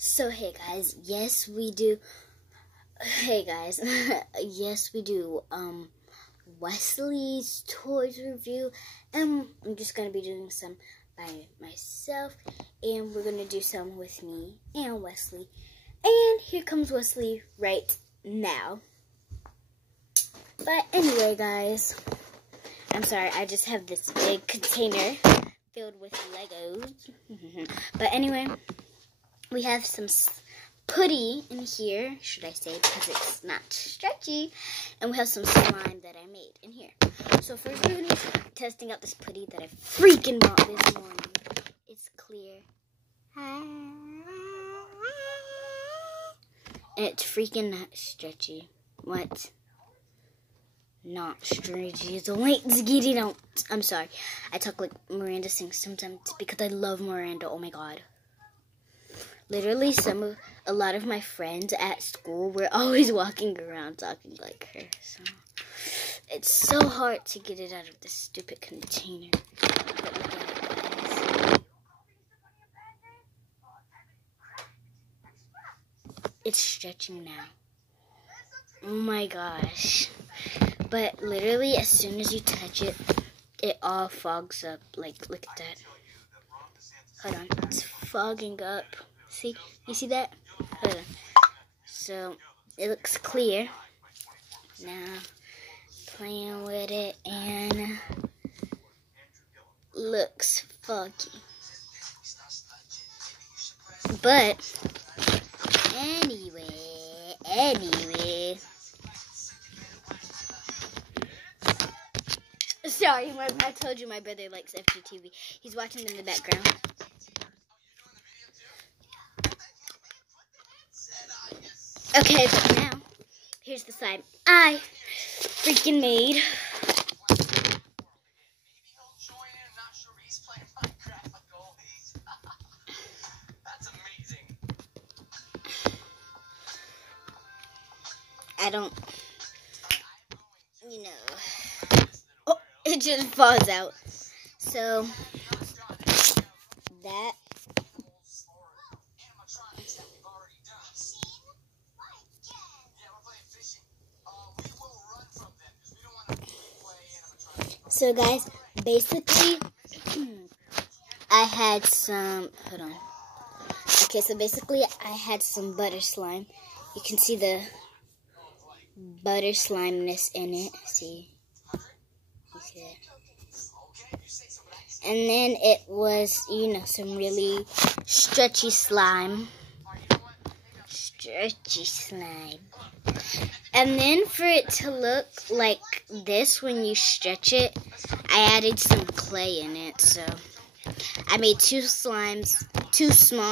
So hey guys, yes we do. Hey guys, yes we do. Wesley's toys review, and I'm just gonna be doing some by myself, and we're gonna do some with me and Wesley. And here comes Wesley right now. But anyway, guys, I'm sorry, I just have this big container filled with Legos. But anyway, we have some putty in here, should I say, because it's not stretchy. And we have some slime that I made in here. So first we're going to be testing out this putty that I freaking bought this morning. It's clear. And it's freaking not stretchy. What? Not stretchy. It's only getting out. I'm sorry. I talk like Miranda sings sometimes because I love Miranda. Oh my god. Literally, a lot of my friends at school were always walking around talking like her. So it's so hard to get it out of this stupid container. It's stretching now. Oh my gosh. But literally, as soon as you touch it, it all fogs up. Like, look at that. Hold on. It's fogging up. See? You see that? Hold on. So, it looks clear. Now, playing with it, and looks foggy. But, anyway. Sorry, I told you my brother likes FGTV. He's watching in the background. Okay, but now, here's the slime I freaking made. I don't, oh, it just falls out. So, that. So guys, basically, I had some, hold on. Okay, so basically, I had some butter slime. You can see the butter slimeness in it. See? You see that? And then it was, some really stretchy slime. And then for it to look like this when you stretch it, I added some clay in it. So I made two small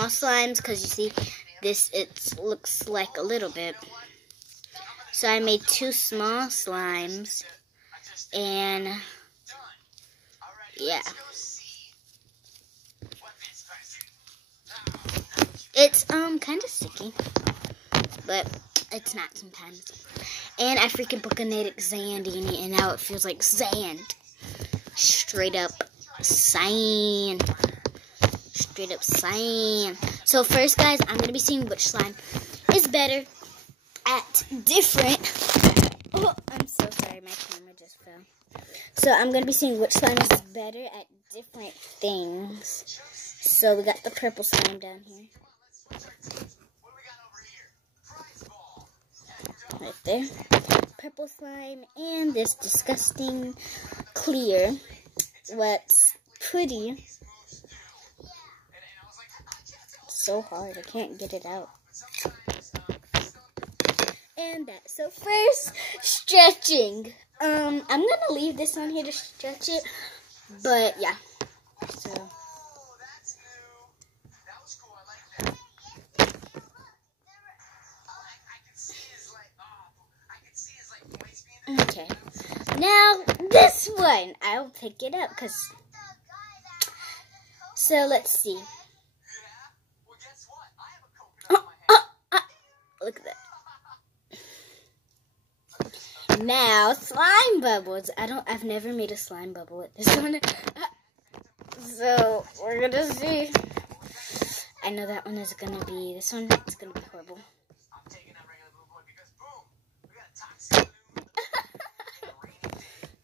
slimes, because you see this, it looks like a little bit. So I made two small slimes, and yeah. It's kind of sticky, but it's not sometimes. And I freaking put kinetic sand in it, and now it feels like sand. Straight up sand. Straight up sand. So first, guys, I'm going to be seeing which slime is better at different... Oh, I'm so sorry, my camera just fell. So I'm going to be seeing which slime is better at different things. So we got the purple slime down here. Right there. Purple slime and this disgusting clear. What's pretty. So hard. I can't get it out. And that. So first, stretching. I'm gonna leave this on here to stretch it. But yeah. So okay, now this one, I'll pick it up, so let's see. Look at that. Now, slime bubbles. I've never made a slime bubble with this one. So, we're gonna see. I know that one is gonna be, this one is gonna be horrible.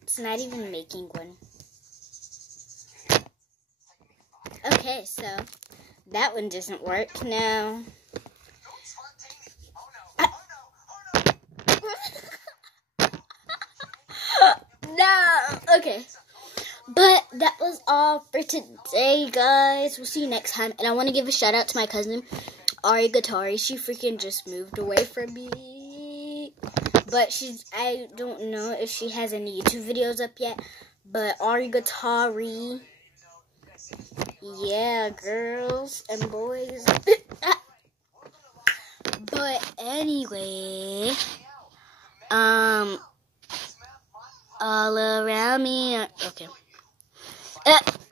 It's not even making one. Okay, so that one doesn't work now. No, okay. But that was all for today, guys. We'll see you next time. And I want to give a shout out to my cousin, Ari Gatari. She freaking just moved away from me. But I don't know if she has any YouTube videos up yet. But Ari Gatari. Yeah, girls and boys. But anyway, all around me. Okay.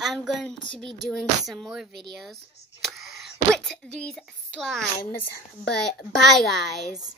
I'm going to be doing some more videos with these slimes. But bye, guys.